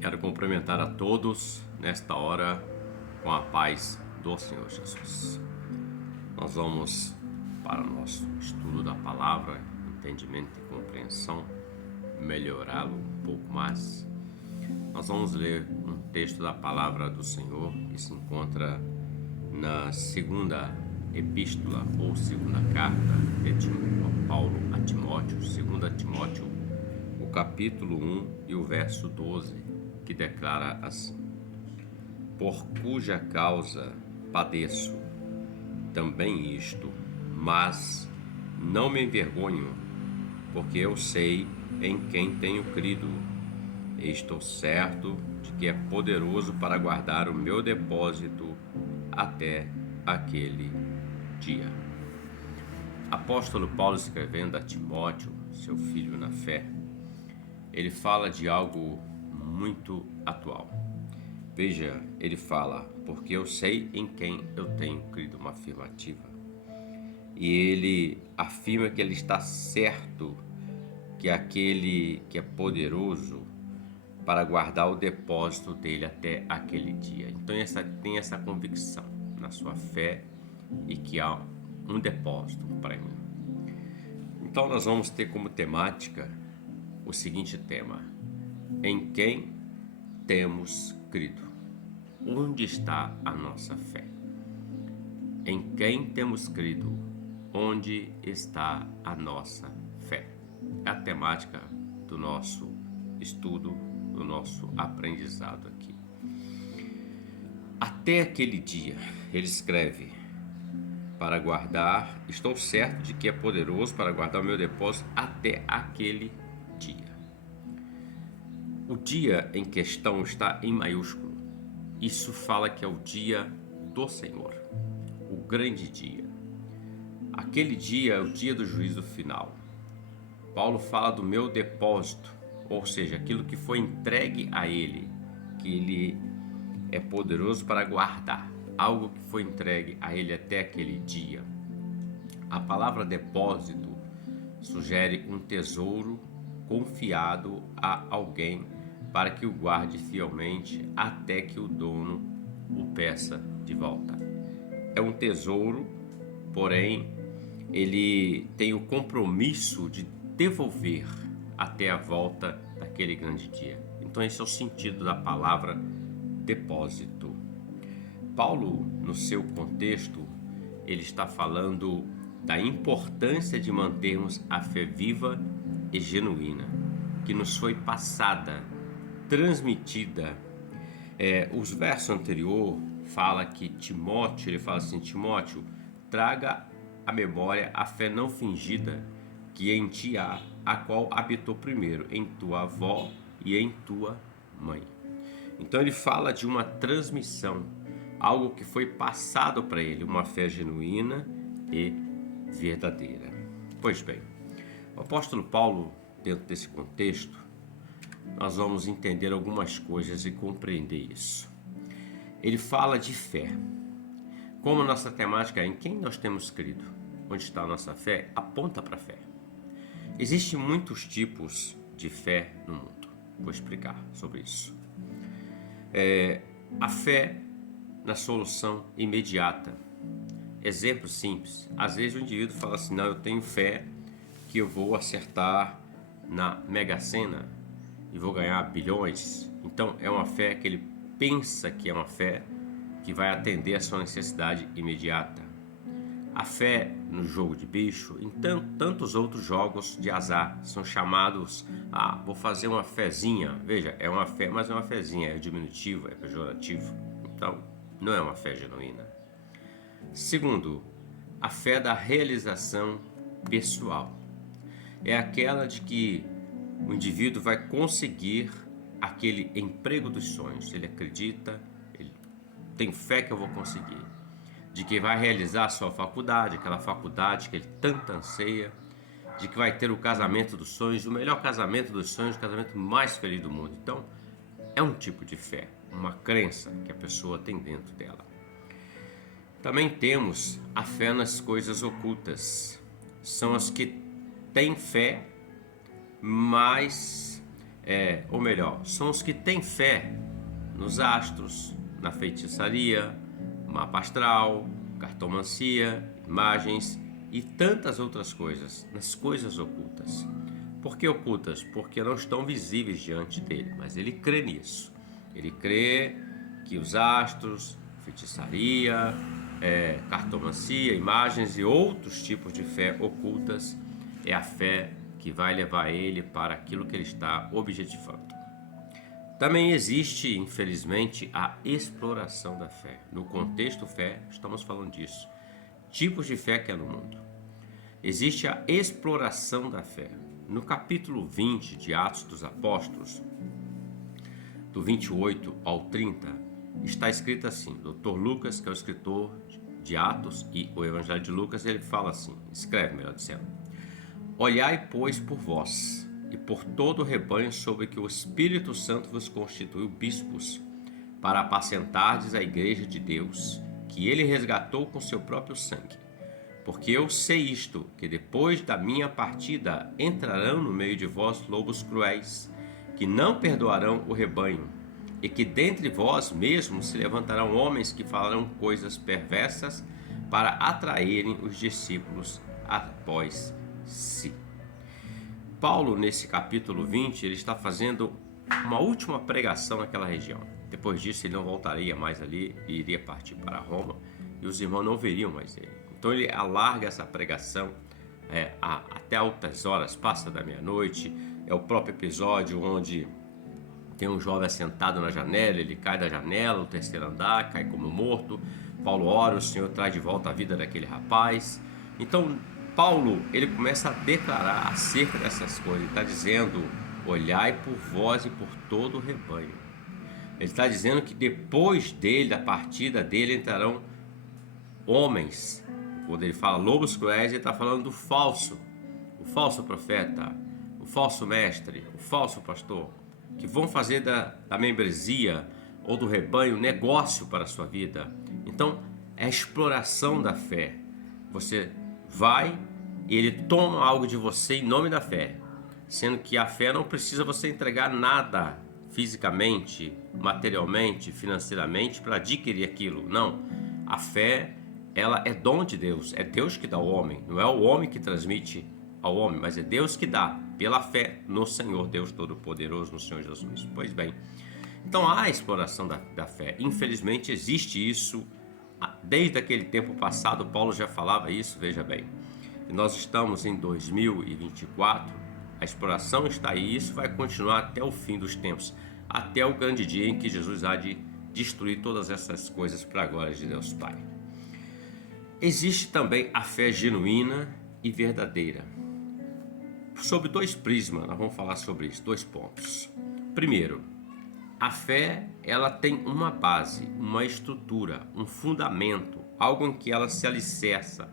Quero cumprimentar a todos nesta hora com a paz do Senhor Jesus. Nós vamos para o nosso estudo da palavra, entendimento e compreensão, melhorá-lo um pouco mais. Nós vamos ler um texto da palavra do Senhor que se encontra na segunda epístola ou segunda carta de Paulo a Timóteo, 2 Timóteo, o capítulo 1 e o verso 12, que declara assim: por cuja causa padeço também isto, mas não me envergonho, porque eu sei em quem tenho crido, e estou certo de que é poderoso para guardar o meu depósito até aquele dia. Apóstolo Paulo, escrevendo a Timóteo, seu filho na fé, ele fala de algo muito atual. Veja, ele fala, porque eu sei em quem eu tenho crido, uma afirmativa. E ele afirma que ele está certo que aquele que é poderoso para guardar o depósito dele até aquele dia. Então tem essa convicção na sua fé e que há um depósito para mim. Então nós vamos ter como temática o seguinte tema: em quem temos crido? Onde está a nossa fé? Em quem temos crido? Onde está a nossa fé? É a temática do nosso estudo, do nosso aprendizado aqui. Até aquele dia, ele escreve, para guardar, estou certo de que é poderoso para guardar o meu depósito até aquele dia. O dia em questão está em maiúsculo. Isso fala que é o dia do Senhor, o grande dia. Aquele dia é o dia do juízo final. Paulo fala do meu depósito, ou seja, aquilo que foi entregue a ele, que ele é poderoso para guardar, algo que foi entregue a ele até aquele dia. A palavra depósito sugere um tesouro confiado a alguém para que o guarde fielmente até que o dono o peça de volta. É um tesouro, porém, ele tem o compromisso de devolver até a volta daquele grande dia. Então esse é o sentido da palavra depósito. Paulo, no seu contexto, ele está falando da importância de mantermos a fé viva e genuína, que nos foi passada, transmitida. Os versos anteriores fala que Timóteo, ele fala assim: Timóteo, traga à memória a fé não fingida que em ti há, a qual habitou primeiro em tua avó e em tua mãe. Então ele fala de uma transmissão, algo que foi passado para ele, uma fé genuína e verdadeira. Pois bem, o apóstolo Paulo, dentro desse contexto, nós vamos entender algumas coisas e compreender isso. Ele fala de fé. Como a nossa temática é em quem nós temos crido, onde está a nossa fé, aponta para a fé. Existem muitos tipos de fé no mundo. Vou explicar sobre isso. A fé na solução imediata. Exemplo simples. Às vezes o indivíduo fala assim: não, eu tenho fé que eu vou acertar na Mega Sena e vou ganhar bilhões. Então é uma fé que ele pensa que é uma fé que vai atender a sua necessidade imediata. A fé no jogo de bicho, em tantos outros jogos de azar, são chamados, vou fazer uma fezinha. Veja, é uma fé, mas é uma fezinha, é diminutivo, é pejorativo. Então, não é uma fé genuína. Segundo, a fé da realização pessoal. É aquela de que o indivíduo vai conseguir aquele emprego dos sonhos. Ele acredita, ele tem fé que eu vou conseguir. De que vai realizar a sua faculdade, aquela faculdade que ele tanto anseia, de que vai ter o casamento dos sonhos, o melhor casamento dos sonhos, o casamento mais feliz do mundo. Então, é um tipo de fé, uma crença que a pessoa tem dentro dela. Também temos a fé nas coisas ocultas. São as que têm fé, mas ou melhor, são os que têm fé nos astros, na feitiçaria, mapa astral, cartomancia, imagens e tantas outras coisas, nas coisas ocultas. Por que ocultas? Porque não estão visíveis diante dele, mas ele crê nisso. Ele crê que os astros, feitiçaria, cartomancia, imagens e outros tipos de fé ocultas é a fé que vai levar ele para aquilo que ele está objetivando. Também existe, infelizmente, a exploração da fé. No contexto fé, estamos falando disso. Tipos de fé que há no mundo. Existe a exploração da fé. No capítulo 20 de Atos dos Apóstolos, do 28 ao 30, está escrito assim. Dr. Lucas, que é o escritor de Atos e o Evangelho de Lucas, ele fala assim, escreve, melhor dizendo: Olhai, pois, por vós e por todo o rebanho sobre que o Espírito Santo vos constituiu bispos, para apacentardes a igreja de Deus, que ele resgatou com seu próprio sangue. Porque eu sei isto, que depois da minha partida entrarão no meio de vós lobos cruéis, que não perdoarão o rebanho, e que dentre vós mesmos se levantarão homens que falarão coisas perversas para atraírem os discípulos após si. Paulo, nesse capítulo 20, ele está fazendo uma última pregação naquela região. Depois disso, ele não voltaria mais ali e iria partir para Roma, e os irmãos não veriam mais ele. Então ele alarga essa pregação até altas horas, passa da meia-noite. É o próprio episódio onde tem um jovem sentado na janela, ele cai da janela, o terceiro andar, cai como morto. Paulo ora, o Senhor traz de volta a vida daquele rapaz. Então Paulo, ele começa a declarar acerca dessas coisas. Ele está dizendo: olhai por vós e por todo o rebanho. Ele está dizendo que depois dele, da partida dele, entrarão homens. Quando ele fala lobos cruéis, ele está falando do falso, o falso profeta, o falso mestre, o falso pastor, que vão fazer da membresia ou do rebanho negócio para a sua vida. Então, é a exploração da fé. Você vai e ele toma algo de você em nome da fé, sendo que a fé não precisa você entregar nada fisicamente, materialmente, financeiramente para adquirir aquilo. Não, a fé, ela é dom de Deus, é Deus que dá ao homem, não é o homem que transmite ao homem, mas é Deus que dá pela fé no Senhor Deus Todo-Poderoso, no Senhor Jesus. Pois bem, então há a exploração da fé. Infelizmente existe isso desde aquele tempo passado. Paulo já falava isso, veja bem. E nós estamos em 2024, a exploração está aí, e isso vai continuar até o fim dos tempos, até o grande dia em que Jesus há de destruir todas essas coisas para a glória de Deus Pai. Existe também a fé genuína e verdadeira. Sobre dois prismas, nós vamos falar sobre isso, 2 pontos. Primeiro, a fé, ela tem uma base, uma estrutura, um fundamento, algo em que ela se alicerça,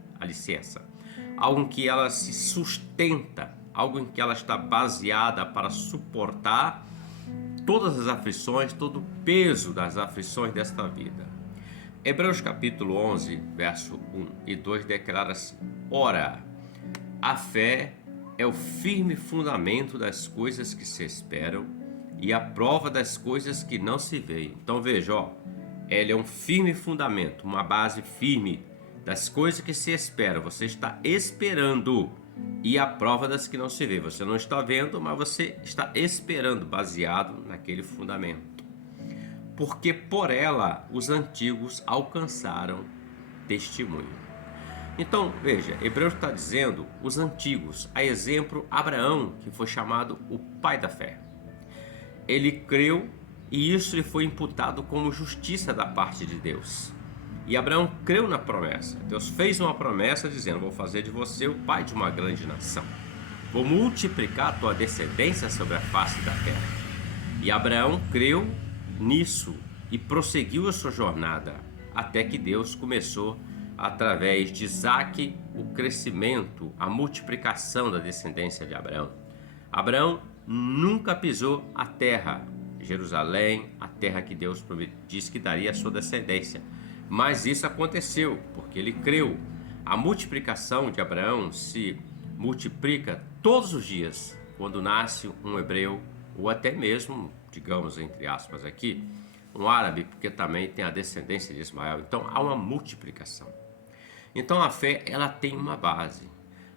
algo em que ela se sustenta, algo em que ela está baseada para suportar todas as aflições, todo o peso das aflições desta vida. Hebreus capítulo 11, verso 1 e 2 declara assim: Ora, a fé é o firme fundamento das coisas que se esperam e a prova das coisas que não se veem. Então veja, ela é um firme fundamento, uma base firme das coisas que se esperam. Você está esperando, e a prova das que não se vê. Você não está vendo, mas você está esperando, baseado naquele fundamento. Porque por ela os antigos alcançaram testemunho. Então, veja, Hebreus está dizendo os antigos, a exemplo Abraão, que foi chamado o pai da fé. Ele creu e isso lhe foi imputado como justiça da parte de Deus. E Abraão creu na promessa. Deus fez uma promessa dizendo: vou fazer de você o pai de uma grande nação. Vou multiplicar a tua descendência sobre a face da terra. E Abraão creu nisso e prosseguiu a sua jornada, até que Deus começou, através de Isaac, o crescimento, a multiplicação da descendência de Abraão. Abraão nunca pisou a terra, Jerusalém, a terra que Deus disse que daria a sua descendência. Mas isso aconteceu, porque ele creu. A multiplicação de Abraão se multiplica todos os dias, quando nasce um hebreu ou até mesmo, digamos entre aspas aqui, um árabe, porque também tem a descendência de Ismael. Então há uma multiplicação. Então a fé, ela tem uma base.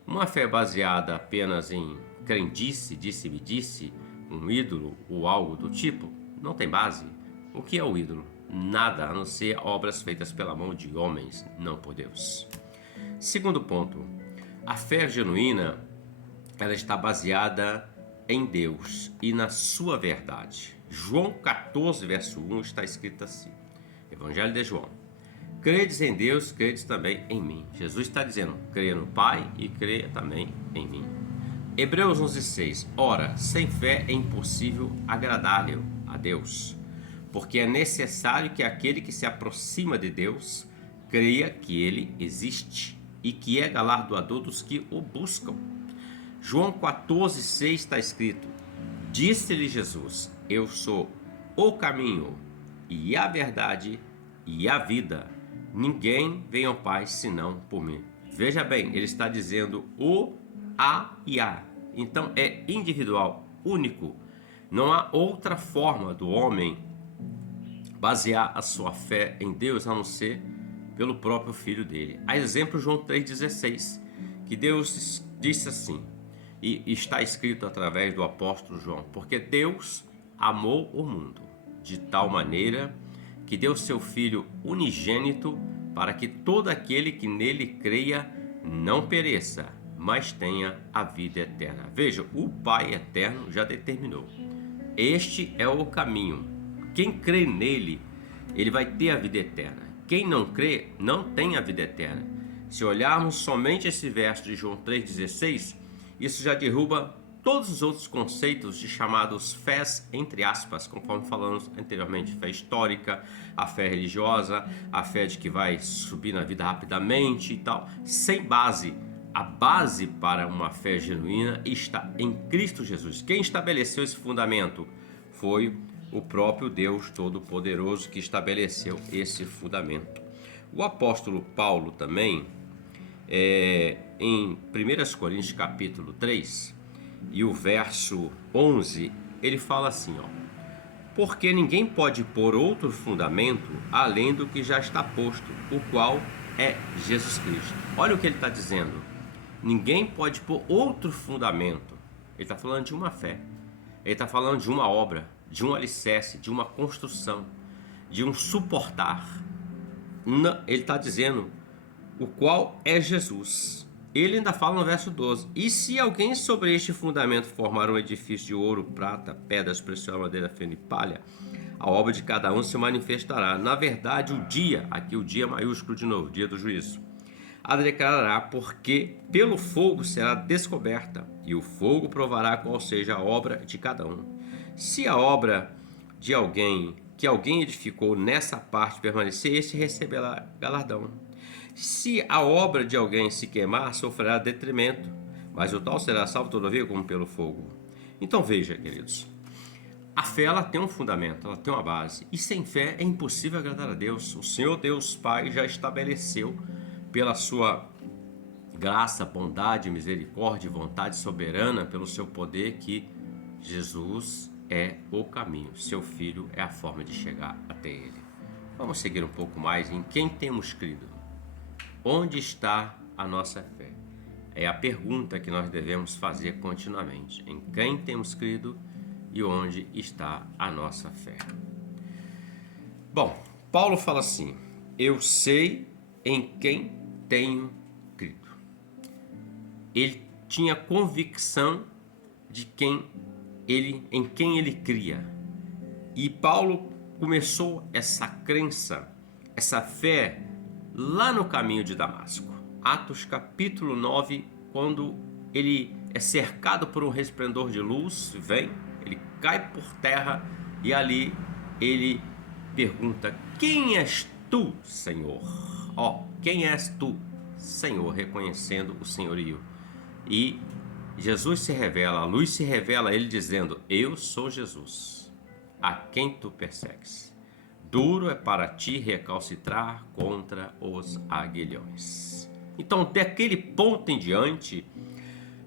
Uma fé baseada apenas em crendice, disse-me disse, um ídolo ou algo do tipo, não tem base. O que é o ídolo? Nada, a não ser obras feitas pela mão de homens, não por Deus. Segundo ponto, a fé genuína, ela está baseada em Deus e na sua verdade. João 14, verso 1 está escrito assim, Evangelho de João: credes em Deus, credes também em mim. Jesus está dizendo, creia no Pai e creia também em mim. Hebreus 11:6. Ora, sem fé é impossível agradar-lhe a Deus, porque é necessário que aquele que se aproxima de Deus creia que ele existe e que é galardoador dos que o buscam. João 14:6 está escrito, disse-lhe Jesus, eu sou o caminho e a verdade e a vida. Ninguém vem ao Pai senão por mim. Veja bem, ele está dizendo o, a e a. Então é individual, único. Não há outra forma do homem basear a sua fé em Deus a não ser pelo próprio Filho dele. A exemplo, João 3,16, que Deus disse assim, e está escrito através do apóstolo João, porque Deus amou o mundo de tal maneira que deu seu Filho unigênito para que todo aquele que nele creia não pereça, mas tenha a vida eterna. Veja, o Pai eterno já determinou. Este é o caminho. Quem crê nele, ele vai ter a vida eterna. Quem não crê, não tem a vida eterna. Se olharmos somente esse verso de João 3,16, isso já derruba todos os outros conceitos de chamados fés, entre aspas, conforme falamos anteriormente, fé histórica, a fé religiosa, a fé de que vai subir na vida rapidamente e tal, sem base. A base para uma fé genuína está em Cristo Jesus. Quem estabeleceu esse fundamento foi o próprio Deus Todo-Poderoso que estabeleceu esse fundamento. O apóstolo Paulo também, em 1 Coríntios capítulo 3, e o verso 11, ele fala assim, ó, porque ninguém pode pôr outro fundamento além do que já está posto, o qual é Jesus Cristo. Olha o que ele está dizendo. Ninguém pode pôr outro fundamento. Ele está falando de uma fé. Ele está falando de uma obra, de um alicerce, de uma construção, de um suportar. Ele está dizendo o qual é Jesus. Ele ainda fala no verso 12: e se alguém sobre este fundamento formar um edifício de ouro, prata, pedras preciosas, madeira, feno e palha, a obra de cada um se manifestará. Na verdade, o dia, aqui o dia maiúsculo de novo, dia do juízo, a declarará, porque pelo fogo será descoberta, e o fogo provará qual seja a obra de cada um. Se a obra de alguém que alguém edificou nessa parte permanecer, este receberá galardão. Se a obra de alguém se queimar, sofrerá detrimento, mas o tal será salvo todavia como pelo fogo. Então veja, queridos, a fé ela tem um fundamento, ela tem uma base, e sem fé é impossível agradar a Deus. O Senhor Deus Pai já estabeleceu pela sua graça, bondade, misericórdia e vontade soberana, pelo seu poder, que Jesus é o caminho, seu Filho é a forma de chegar até Ele. Vamos seguir um pouco mais em quem temos crido. Onde está a nossa fé? É a pergunta que nós devemos fazer continuamente. Em quem temos crido e onde está a nossa fé? Bom, Paulo fala assim: eu sei em quem tenho crido. Ele tinha convicção de em quem ele cria. E Paulo começou essa crença, essa fé, lá no caminho de Damasco. Atos capítulo 9, quando ele é cercado por um resplendor de luz, ele cai por terra e ali ele pergunta: quem és tu, Senhor? Quem és tu, Senhor? Reconhecendo o senhorio. E Jesus se revela, a luz se revela a ele dizendo: eu sou Jesus, a quem tu persegues. Duro é para ti recalcitrar contra os aguilhões. Então, daquele ponto em diante,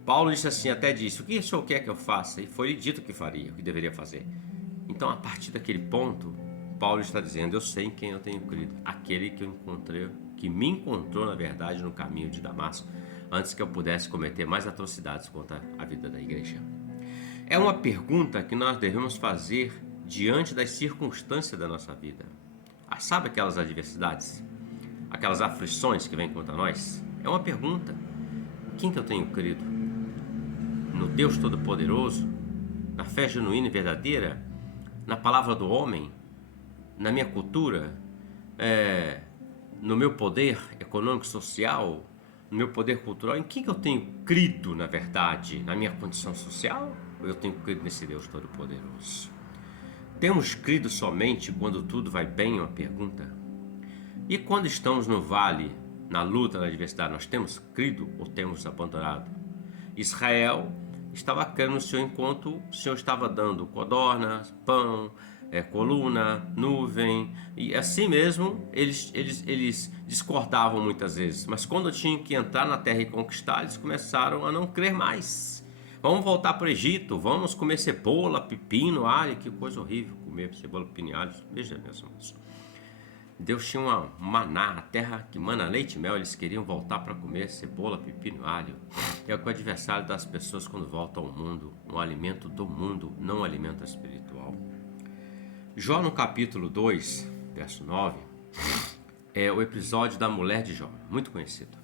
Paulo disse assim, até disse, o que o senhor quer que eu faça? E foi dito que faria, o que deveria fazer. Então, a partir daquele ponto, Paulo está dizendo, eu sei em quem eu tenho crido, aquele que eu encontrei, que me encontrou, na verdade, no caminho de Damasco, antes que eu pudesse cometer mais atrocidades contra a vida da igreja. É uma pergunta que nós devemos fazer diante das circunstâncias da nossa vida. Sabe aquelas adversidades? Aquelas aflições que vêm contra nós? É uma pergunta. Quem que eu tenho crido? No Deus Todo-Poderoso? Na fé genuína e verdadeira? Na palavra do homem? Na minha cultura? No meu poder econômico e social? No meu poder cultural? Em quem que eu tenho crido, na verdade? Na minha condição social? Ou eu tenho crido nesse Deus Todo-Poderoso? Temos crido somente quando tudo vai bem? É uma pergunta. E quando estamos no vale, na luta, na adversidade, nós temos crido ou temos abandonado? Israel estava crendo no Senhor enquanto o Senhor estava dando codorna, pão, coluna, nuvem, e assim mesmo eles discordavam muitas vezes, mas quando tinham que entrar na terra e conquistar, eles começaram a não crer mais. Vamos voltar para o Egito, vamos comer cebola, pepino, alho, que coisa horrível comer cebola, pepino e alho. Veja, meus irmãos, Deus tinha uma maná, a terra que mana leite e mel, eles queriam voltar para comer cebola, pepino, alho. É o adversário das pessoas quando voltam ao mundo, um alimento do mundo, não um alimento espiritual. Jó no capítulo 2, verso 9, é o episódio da mulher de Jó, muito conhecido.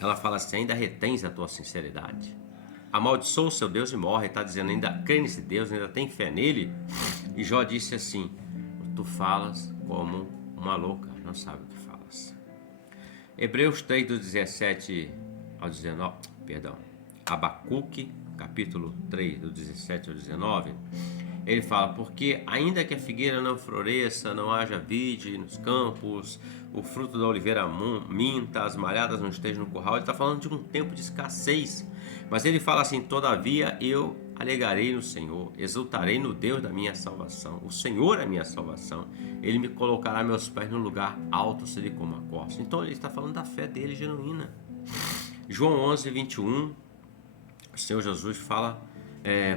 Ela fala assim, ainda retens a tua sinceridade. Amaldiçoa o seu Deus e morre, está dizendo, ainda crê nesse Deus, ainda tem fé nele. E Jó disse assim, tu falas como uma louca, não sabe o que falas. Hebreus 3, do 17 ao 19, Abacuque, capítulo 3, do 17 ao 19, ele fala, porque ainda que a figueira não floresça, não haja vide nos campos, o fruto da oliveira minta, as malhadas não estejam no curral, ele está falando de um tempo de escassez, mas ele fala assim, todavia eu alegarei no Senhor, exultarei no Deus da minha salvação, o Senhor é a minha salvação, ele me colocará meus pés no lugar alto, serei como a corça. Então ele está falando da fé dele genuína. João 11, 21, o Senhor Jesus fala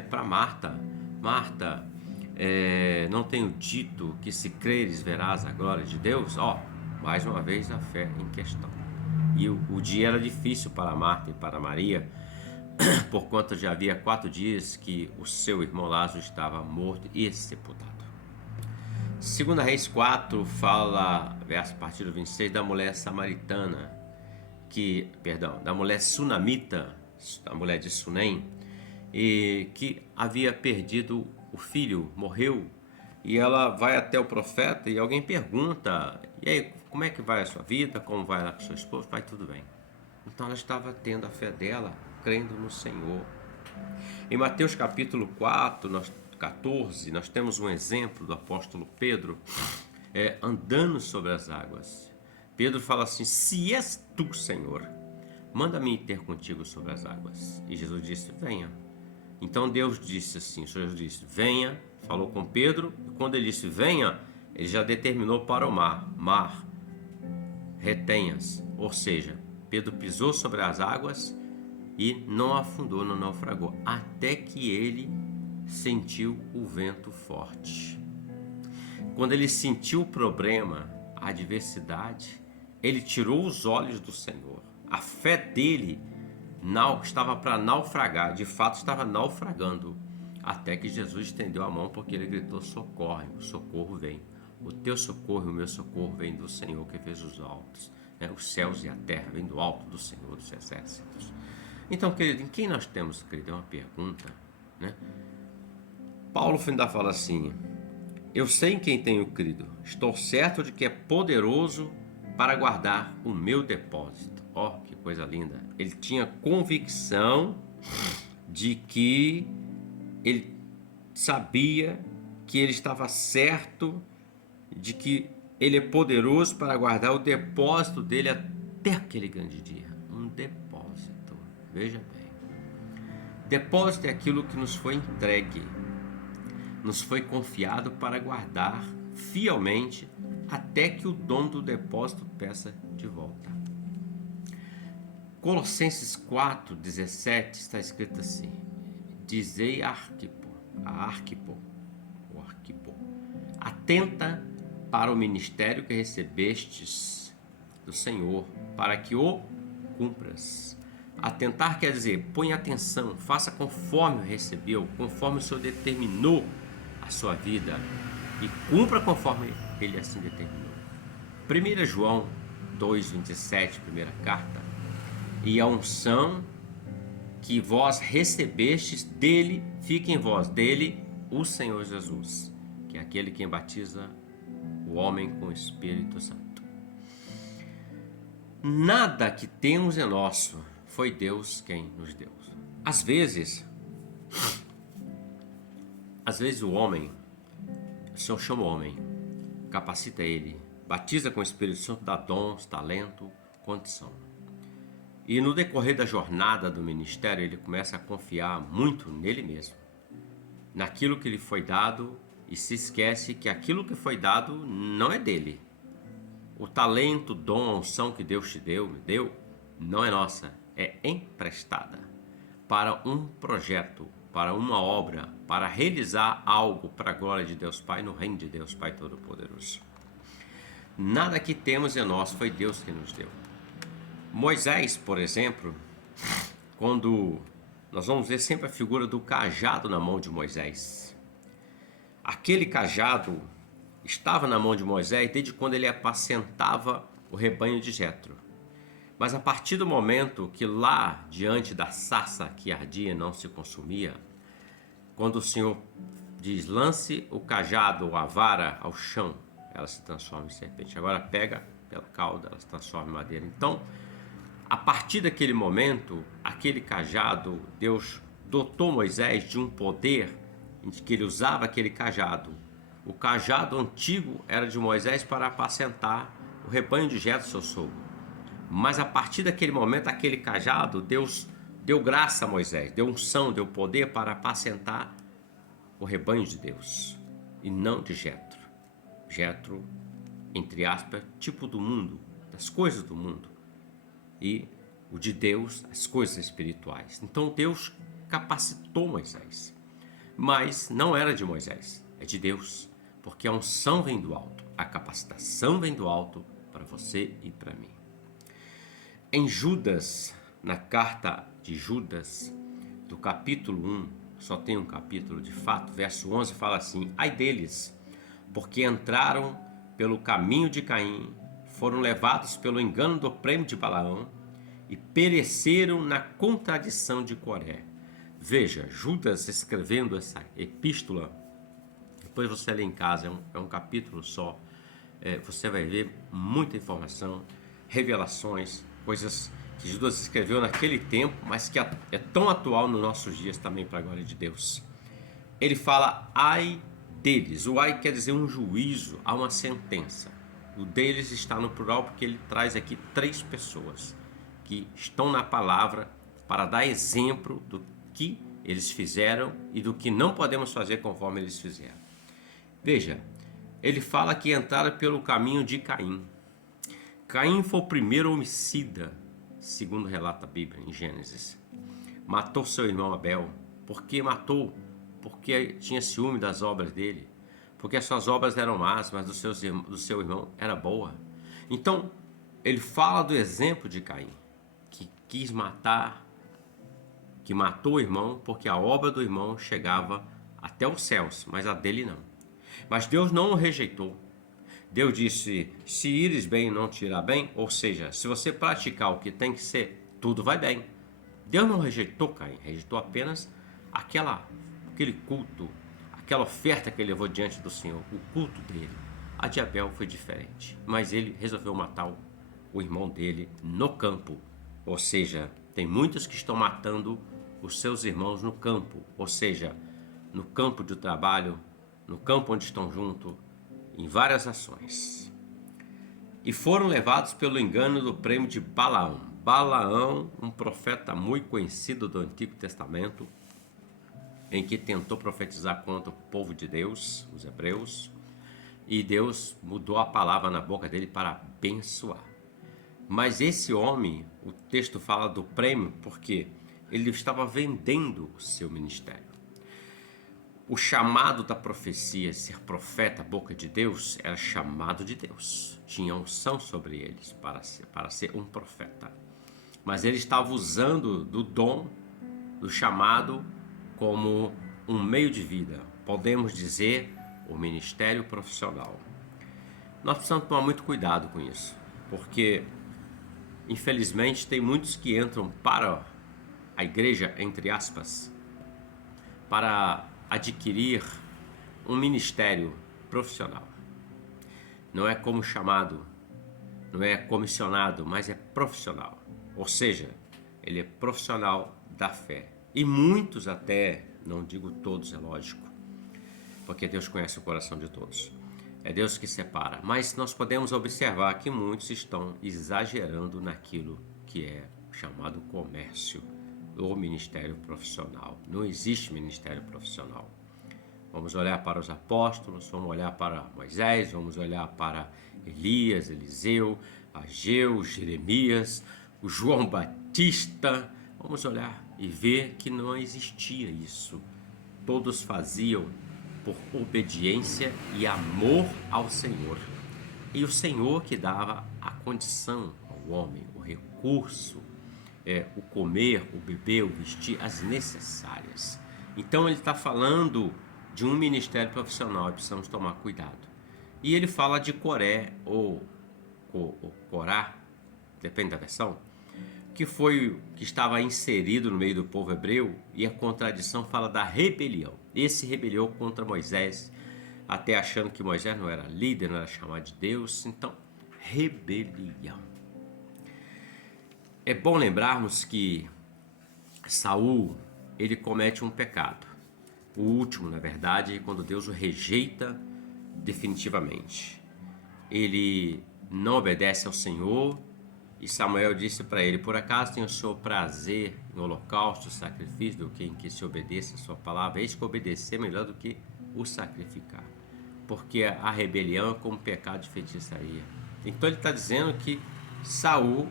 para Marta, Marta, não tenho dito que se creres verás a glória de Deus? Mais uma vez a fé em questão. E o dia era difícil para Marta e para Maria, por conta de havia 4 dias que o seu irmão Lázaro estava morto e sepultado. 2 Reis 4 fala, verso a partir do 26, da mulher samaritana, da mulher sunamita, a mulher de Sunem, e que havia perdido o filho, morreu, e ela vai até o profeta e alguém pergunta, e aí, como é que vai a sua vida, como vai lá com seu esposo? Vai tudo bem. Então ela estava tendo a fé dela, crendo no Senhor. Em Mateus capítulo 4, 14, nós temos um exemplo do apóstolo Pedro andando sobre as águas. Pedro fala assim, se és tu, Senhor, manda-me ir ter contigo sobre as águas. E Jesus disse, venha. Então Deus disse assim, o Senhor disse, venha, falou com Pedro, e quando ele disse, venha, ele já determinou para o mar, retenhas, ou seja, Pedro pisou sobre as águas e não afundou, não naufragou, até que ele sentiu o vento forte. Quando ele sentiu o problema, a adversidade, ele tirou os olhos do Senhor. A fé dele estava para naufragar, de fato estava naufragando, até que Jesus estendeu a mão, porque ele gritou, socorre, o socorro vem. O teu socorro e o meu socorro vem do Senhor que fez os altos, os céus e a terra, vem do alto do Senhor dos exércitos. Então, querido, em quem nós temos crido? É uma pergunta, Paulo ainda fala assim, eu sei em quem tenho crido, estou certo de que é poderoso para guardar o meu depósito. Que coisa linda. Ele tinha convicção de que ele sabia que ele estava certo de que ele é poderoso para guardar o depósito dele até aquele grande dia. Um depósito, veja bem. Depósito é aquilo que nos foi entregue, nos foi confiado para guardar fielmente até que o dono do depósito peça de volta. Colossenses 4:17 está escrito assim: Dizei a Arquipo, atenta para o ministério que recebestes do Senhor, para que o cumpras. Atentar quer dizer, põe atenção, faça conforme recebeu, conforme o Senhor determinou a sua vida, e cumpra conforme ele assim determinou. 1 João 2:27, primeira carta: E a unção que vós recebestes dele, fique em vós, dele, o Senhor Jesus, que é aquele quem batiza o homem com o Espírito Santo. Nada que temos é nosso, foi Deus quem nos deu. Às vezes o homem, o Senhor chama o homem, capacita ele, batiza com o Espírito Santo, dá dons, talento, condição. E no decorrer da jornada do ministério, ele começa a confiar muito nele mesmo, naquilo que lhe foi dado, e se esquece que aquilo que foi dado não é dele. O talento, o dom, a unção que Deus te deu, me deu, não é nossa, é emprestada para um projeto, para uma obra, para realizar algo para a glória de Deus Pai, no reino de Deus Pai Todo-Poderoso. Nada que temos é nosso, foi Deus que nos deu. Moisés, por exemplo, quando nós vamos ver sempre a figura do cajado na mão de Moisés. Aquele cajado estava na mão de Moisés desde quando ele apacentava o rebanho de Jetro. Mas a partir do momento que lá diante da sarça que ardia e não se consumia, quando o Senhor diz, lance o cajado ou a vara ao chão, ela se transforma em serpente. Agora pega pela cauda, ela se transforma em madeira. Então, a partir daquele momento, aquele cajado, Deus dotou Moisés de um poder em que ele usava aquele cajado. O cajado antigo era de Moisés para apacentar o rebanho de Jetro, seu sogro. Mas a partir daquele momento, aquele cajado, Deus deu graça a Moisés, deu unção, deu poder para apacentar o rebanho de Deus e não de Jetro. Jetro, entre aspas, tipo do mundo, das coisas do mundo, e o de Deus, as coisas espirituais. Então Deus capacitou Moisés, mas não era de Moisés, é de Deus, porque a unção vem do alto, a capacitação vem do alto para você e para mim. Em Judas, na carta de Judas, do capítulo 1, só tem um capítulo de fato, verso 11 fala assim: ai deles, porque entraram pelo caminho de Caim, foram levados pelo engano do prêmio de Balaão e pereceram na contradição de Coré. Veja, Judas escrevendo essa epístola, depois você lê em casa, é um capítulo só, você vai ver muita informação, revelações, coisas que Judas escreveu naquele tempo, mas que é tão atual nos nossos dias também para a glória de Deus. Ele fala, ai deles. O ai quer dizer um juízo, há uma sentença. O deles está no plural porque ele traz aqui 3 pessoas que estão na palavra para dar exemplo do que eles fizeram e do que não podemos fazer conforme eles fizeram. Veja, ele fala que entraram pelo caminho de Caim. Caim foi o primeiro homicida, segundo relata a Bíblia em Gênesis. Matou seu irmão Abel. Por que matou? Porque tinha ciúme das obras dele. Porque as suas obras eram más, mas do seu irmão era boa. Então, ele fala do exemplo de Caim, que quis matar, que matou o irmão, porque a obra do irmão chegava até os céus, mas a dele não. Mas Deus não o rejeitou. Deus disse, se ires bem, não te irá bem. Ou seja, se você praticar o que tem que ser, tudo vai bem. Deus não rejeitou Caim, rejeitou apenas aquele culto, aquela oferta que ele levou diante do Senhor, o culto dele. A de Abel foi diferente, mas ele resolveu matar o irmão dele no campo. Ou seja, tem muitos que estão matando os seus irmãos no campo, ou seja, no campo de trabalho, no campo onde estão juntos, em várias ações. E foram levados pelo engano do prêmio de Balaão. Balaão, um profeta muito conhecido do Antigo Testamento, em que tentou profetizar contra o povo de Deus, os hebreus, e Deus mudou a palavra na boca dele para abençoar. Mas esse homem, o texto fala do prêmio porque ele estava vendendo o seu ministério. O chamado da profecia, ser profeta, boca de Deus, era chamado de Deus. Tinha unção sobre eles para ser um profeta. Mas ele estava usando do dom, do chamado, como um meio de vida. Podemos dizer, o ministério profissional. Nós precisamos tomar muito cuidado com isso, porque, infelizmente, tem muitos que entram para a igreja, entre aspas, para adquirir um ministério profissional. Não é como chamado, não é comissionado, mas é profissional. Ou seja, ele é profissional da fé. E muitos até, não digo todos, é lógico, porque Deus conhece o coração de todos. É Deus que separa. Mas nós podemos observar que muitos estão exagerando naquilo que é chamado comércio ou ministério profissional. Não existe ministério profissional. Vamos olhar para os apóstolos, vamos olhar para Moisés, vamos olhar para Elias, Eliseu, Ageu, Jeremias, o João Batista. Vamos olhar e ver que não existia isso. Todos faziam por obediência e amor ao Senhor. E o Senhor que dava a condição ao homem, o recurso, o comer, o beber, o vestir, as necessárias. Então ele está falando de um ministério profissional e precisamos tomar cuidado. E ele fala de Coré ou Corá, depende da versão, que estava inserido no meio do povo hebreu, e a contradição fala da rebelião. Esse rebeliou contra Moisés, até achando que Moisés não era líder, não era chamado de Deus. Então, rebelião. É bom lembrarmos que Saul, ele comete um pecado. O último, na verdade, quando Deus o rejeita definitivamente. Ele não obedece ao Senhor, e Samuel disse para ele: por acaso tem o Senhor prazer em holocausto, sacrifício, do que em que se obedeça a sua palavra? Eis que obedecer é melhor do que o sacrificar, porque a rebelião é como pecado de feitiçaria. Então ele está dizendo que Saul,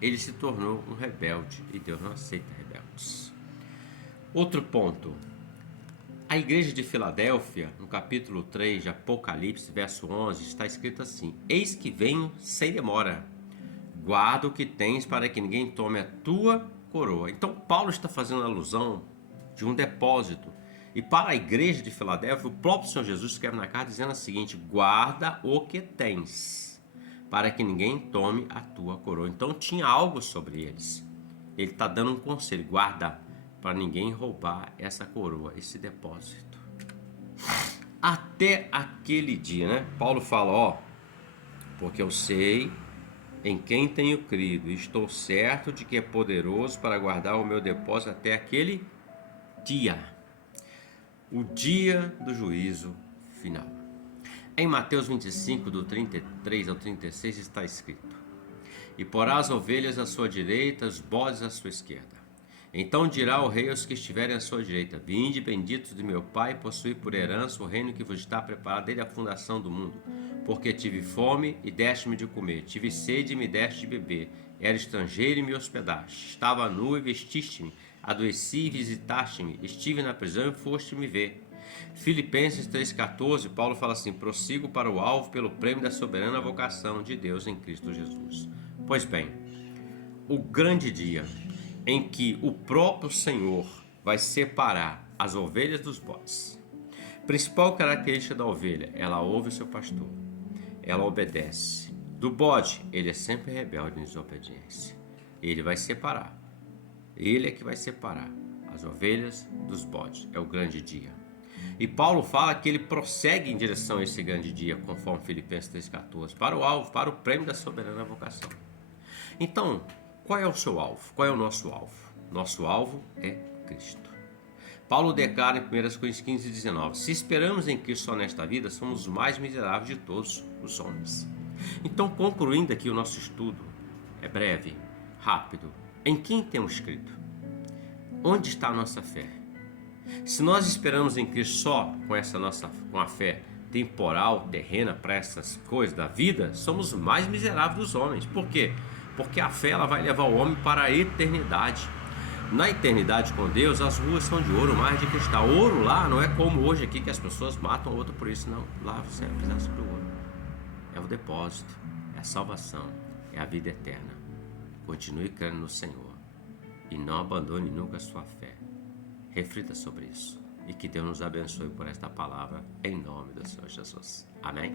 ele se tornou um rebelde, e Deus não aceita rebeldes. Outro ponto, a igreja de Filadélfia, no capítulo 3 de Apocalipse, verso 11, está escrito assim: eis que venho sem demora, guarda o que tens para que ninguém tome a tua coroa. Então Paulo está fazendo alusão de um depósito, e para a igreja de Filadélfia, o próprio Senhor Jesus escreve na carta dizendo o seguinte: guarda o que tens, para que ninguém tome a tua coroa. Então tinha algo sobre eles. Ele está dando um conselho: guarda, para ninguém roubar essa coroa, esse depósito. Até aquele dia, né? Paulo fala, porque eu sei em quem tenho crido, e estou certo de que é poderoso para guardar o meu depósito até aquele dia, o dia do juízo final. Em Mateus 25, do 33 ao 36, está escrito: e porá as ovelhas à sua direita, os bodes à sua esquerda. Então dirá o rei aos que estiverem à sua direita: vinde, benditos de meu Pai, possuí por herança o reino que vos está preparado desde a fundação do mundo. Porque tive fome e deste-me de comer, tive sede e me deste de beber, era estrangeiro e me hospedaste, estava nu e vestiste-me, adoeci e visitaste-me, estive na prisão e foste me ver. Filipenses 3,14, Paulo fala assim: prossigo para o alvo pelo prêmio da soberana vocação de Deus em Cristo Jesus. Pois bem, o grande dia em que o próprio Senhor vai separar as ovelhas dos bodes. Principal característica da ovelha: ela ouve o seu pastor, ela obedece. Do bode, ele é sempre rebelde em desobediência. Ele vai separar. Ele é que vai separar as ovelhas dos bodes. É o grande dia. E Paulo fala que ele prossegue em direção a esse grande dia, conforme Filipenses 3,14, para o alvo, para o prêmio da soberana vocação. Então, qual é o seu alvo? Qual é o nosso alvo? Nosso alvo é Cristo. Paulo declara em 1 Coríntios 15, 19: se esperamos em Cristo só nesta vida, somos os mais miseráveis de todos os homens. Então, concluindo aqui o nosso estudo, é breve, rápido. Em quem temos crido? Onde está a nossa fé? Se nós esperamos em Cristo só com a fé temporal, terrena, para essas coisas da vida, somos os mais miseráveis dos homens. Por quê? porque a fé ela vai levar o homem para a eternidade. Na eternidade com Deus, as ruas são de ouro, mar de cristal. Ouro lá não é como hoje aqui que as pessoas matam o outro por isso, não. Lá você é pisar sobre o ouro. É o depósito, é a salvação, é a vida eterna. Continue crendo no Senhor e não abandone nunca a sua fé. Reflita sobre isso e que Deus nos abençoe por esta palavra em nome do Senhor Jesus. Amém?